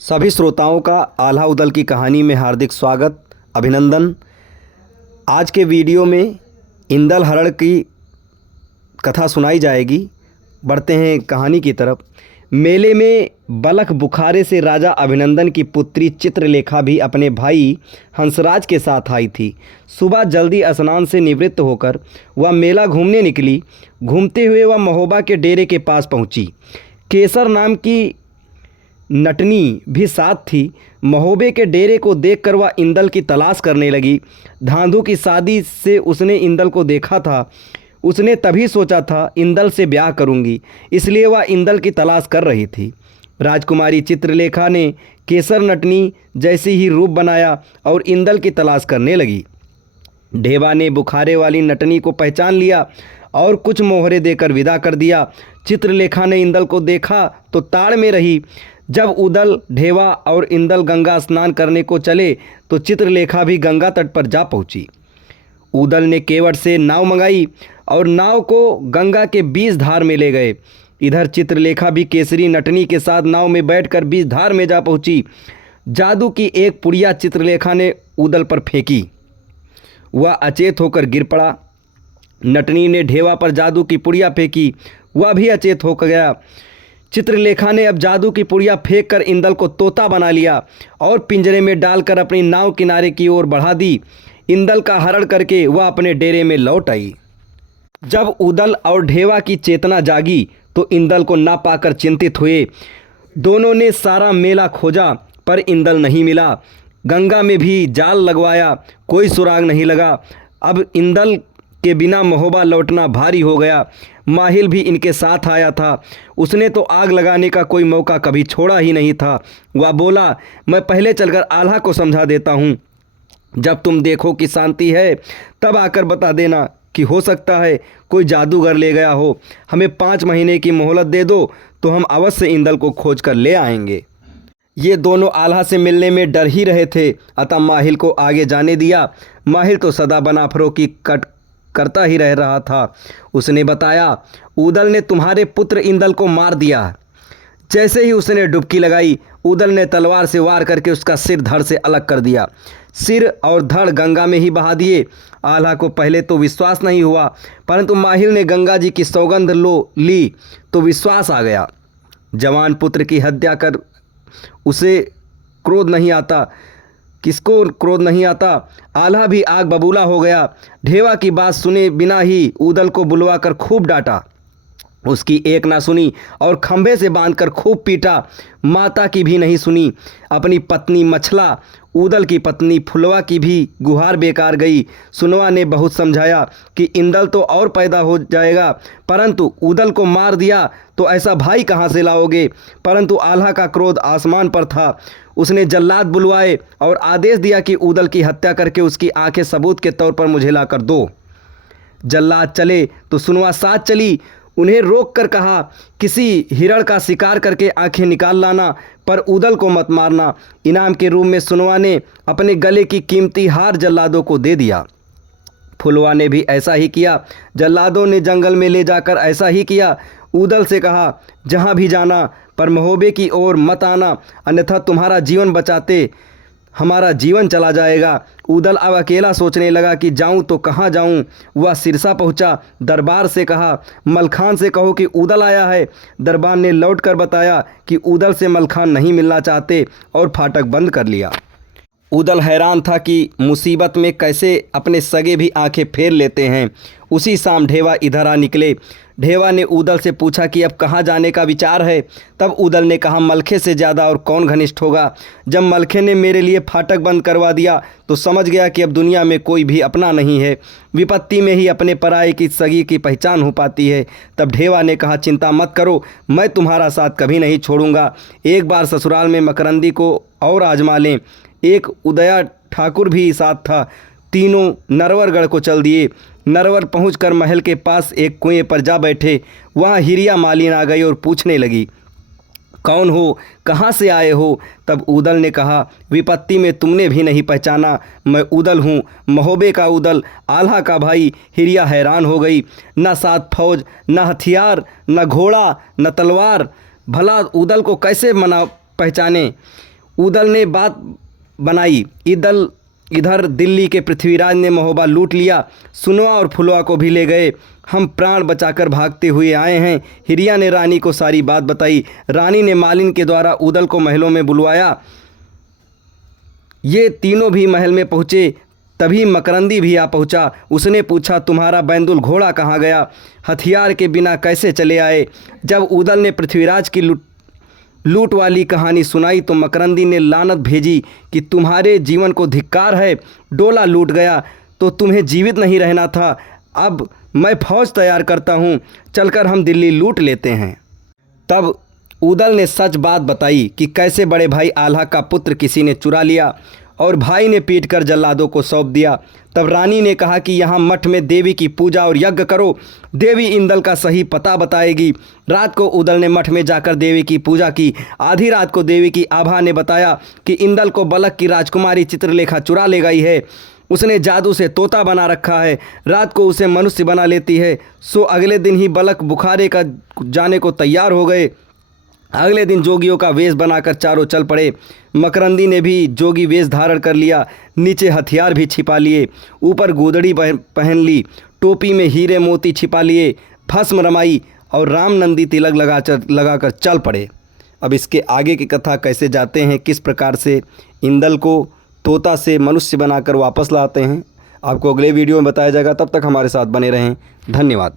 सभी श्रोताओं का आल्हा उदल की कहानी में हार्दिक स्वागत, अभिनंदन। आज के वीडियो में इंदल हरण की कथा सुनाई जाएगी। बढ़ते हैं कहानी की तरफ। मेले में बलख बुखारे से राजा अभिनंदन की पुत्री चित्रलेखा भी अपने भाई हंसराज के साथ आई थी। सुबह जल्दी स्नान से निवृत्त होकर वह मेला घूमने निकली। घूमते हुए वह महोबा के डेरे के पास पहुंची। केसर नाम की नटनी भी साथ थी। महोबे के डेरे को देखकर वह इंदल की तलाश करने लगी। धांधु की शादी से उसने इंदल को देखा था। उसने तभी सोचा था इंदल से ब्याह करूंगी, इसलिए वह इंदल की तलाश कर रही थी। राजकुमारी चित्रलेखा ने केसर नटनी जैसी ही रूप बनाया और इंदल की तलाश करने लगी। ढेबा ने बुखारे वाली नटनी को पहचान लिया और कुछ मोहरे देकर विदा कर दिया। चित्रलेखा ने इंदल को देखा तो ताड़ में रही। जब उदल, ढेवा और इंदल गंगा स्नान करने को चले तो चित्रलेखा भी गंगा तट पर जा पहुंची। उदल ने केवट से नाव मंगाई और नाव को गंगा के बीच धार में ले गए। इधर चित्रलेखा भी केसरी नटनी के साथ नाव में बैठकर बीच धार में जा पहुंची। जादू की एक पुड़िया चित्रलेखा ने उदल पर फेंकी। वह अचेत होकर गिर पड़ा। नटनी ने ढेवा पर जादू की पुड़िया फेंकी, वह भी अचेत होकर गया। चित्रलेखा ने अब जादू की पुड़िया फेंककर इंदल को तोता बना लिया और पिंजरे में डालकर अपनी नाव किनारे की ओर बढ़ा दी। इंदल का हरण करके वह अपने डेरे में लौट आई। जब उदल और ढेवा की चेतना जागी तो इंदल को ना पाकर चिंतित हुए। दोनों ने सारा मेला खोजा पर इंदल नहीं मिला। गंगा में भी जाल लगवाया, कोई सुराग नहीं लगा। अब इंदल के बिना महोबा लौटना भारी हो गया। माहिल भी इनके साथ आया था। उसने तो आग लगाने का कोई मौका कभी छोड़ा ही नहीं था। वह बोला, मैं पहले चलकर आल्हा को समझा देता हूँ। जब तुम देखो कि शांति है तब आकर बता देना कि हो सकता है कोई जादूगर ले गया हो। हमें 5 महीने की मोहलत दे दो तो हम अवश्य इंदल को खोज कर ले आएंगे। ये दोनों आल्हा से मिलने में डर ही रहे थे, अतः माहिल को आगे जाने दिया। माहिल तो सदा बनाफरों की कट करता ही रह रहा था। उसने बताया, उदल ने तुम्हारे पुत्र इंदल को मार दिया। जैसे ही उसने डुबकी लगाई, उदल ने तलवार से वार करके उसका सिर धड़ से अलग कर दिया। सिर और धड़ गंगा में ही बहा दिए। आल्हा को पहले तो विश्वास नहीं हुआ, परंतु माहिल ने गंगा जी की सौगंध ली तो विश्वास आ गया। जवान पुत्र की हत्या कर उसे क्रोध नहीं आता। किसको क्रोध नहीं आता? आल्हा भी आग बबूला हो गया। ढेवा की बात सुने बिना ही उदल को बुलवाकर खूब डांटा। उसकी एक ना सुनी और खंभे से बांधकर खूब पीटा। माता की भी नहीं सुनी। अपनी पत्नी मछला, उदल की पत्नी फुलवा की भी गुहार बेकार गई। सुनवा ने बहुत समझाया कि इंदल तो और पैदा हो जाएगा, परंतु उदल को मार दिया तो ऐसा भाई कहाँ से लाओगे? परंतु आल्हा का क्रोध आसमान पर था। उसने जल्लाद बुलवाए और आदेश दिया कि उदल की हत्या करके उसकी आंखें सबूत के तौर पर मुझे ला कर दो। जल्लाद चले तो सुनवा साथ चली। उन्हें रोक कर कहा, किसी हिरण का शिकार करके आंखें निकाल लाना, पर उदल को मत मारना। इनाम के रूप में सुनवा ने अपने गले की कीमती हार जल्लादों को दे दिया। फुलवा ने भी ऐसा ही किया। जल्लादों ने जंगल में ले जाकर ऐसा ही किया। उदल से कहा, जहाँ भी जाना पर महोबे की ओर मत आना, अन्यथा तुम्हारा जीवन बचाते हमारा जीवन चला जाएगा। उदल अब अकेला सोचने लगा कि जाऊं तो कहाँ जाऊं। वह सिरसा पहुंचा। दरबार से कहा, मलखान से कहो कि उदल आया है। दरबार ने लौट कर बताया कि उदल से मलखान नहीं मिलना चाहते और फाटक बंद कर लिया। उदल हैरान था कि मुसीबत में कैसे अपने सगे भी आंखें फेर लेते हैं। उसी शाम ढेवा इधर आ निकले। ढेवा ने उदल से पूछा कि अब कहाँ जाने का विचार है। तब उदल ने कहा, मलखे से ज़्यादा और कौन घनिष्ठ होगा। जब मलखे ने मेरे लिए फाटक बंद करवा दिया तो समझ गया कि अब दुनिया में कोई भी अपना नहीं है। विपत्ति में ही अपने पराये की सगी की पहचान हो पाती है। तब ढेवा ने कहा, चिंता मत करो, मैं तुम्हारा साथ कभी नहीं छोड़ूंगा। एक बार ससुराल में मकरंदी को और आजमा लें। एक उदया ठाकुर भी साथ था। तीनों नरवरगढ़ को चल दिए। नरवर पहुंचकर महल के पास एक कुएं पर जा बैठे। वहाँ हिरिया मालिन आ गई और पूछने लगी, कौन हो, कहाँ से आए हो? तब उदल ने कहा, विपत्ति में तुमने भी नहीं पहचाना, मैं उदल हूँ, महोबे का उदल, आल्हा का भाई। हिरिया हैरान हो गई। न साथ फौज, न हथियार, न घोड़ा, न तलवार। भला उदल को कैसे पहचाने। उदल ने बात बनाई, इधर दिल्ली के पृथ्वीराज ने महोबा लूट लिया, सुनवा और फुलवा को भी ले गए। हम प्राण बचाकर भागते हुए आए हैं। हिरिया ने रानी को सारी बात बताई। रानी ने मालिन के द्वारा उदल को महलों में बुलवाया। ये तीनों भी महल में पहुँचे। तभी मकरंदी भी आ पहुँचा। उसने पूछा, तुम्हारा बैतुल घोड़ा कहाँ गया? हथियार के बिना कैसे चले आए? जब उदल ने पृथ्वीराज की लूट वाली कहानी सुनाई तो मकरंदी ने लानत भेजी कि तुम्हारे जीवन को धिक्कार है। डोला लूट गया तो तुम्हें जीवित नहीं रहना था। अब मैं फौज तैयार करता हूँ, चलकर हम दिल्ली लूट लेते हैं। तब उदल ने सच बात बताई कि कैसे बड़े भाई आल्हा का पुत्र किसी ने चुरा लिया और भाई ने पीटकर जल्लादों को सौंप दिया। तब रानी ने कहा कि यहाँ मठ में देवी की पूजा और यज्ञ करो, देवी इंदल का सही पता बताएगी। रात को उदल ने मठ में जाकर देवी की पूजा की। आधी रात को देवी की आभा ने बताया कि इंदल को बलक की राजकुमारी चित्रलेखा चुरा ले गई है। उसने जादू से तोता बना रखा है, रात को उसे मनुष्य बना लेती है। सो अगले दिन ही बलक बुखारे का जाने को तैयार हो गए। अगले दिन जोगियों का वेश बनाकर चारों चल पड़े। मकरंदी ने भी जोगी वेश धारण कर लिया, नीचे हथियार भी छिपा लिए, ऊपर गोदड़ी पहन ली, टोपी में हीरे मोती छिपा लिए, भस्म रमाई और राम नंदी तिलक लगाकर चल पड़े। अब इसके आगे की कथा कैसे जाते हैं, किस प्रकार से इंदल को तोता से मनुष्य बनाकर वापस लाते हैं, आपको अगले वीडियो में बताया जाएगा। तब तक हमारे साथ बने रहें। धन्यवाद।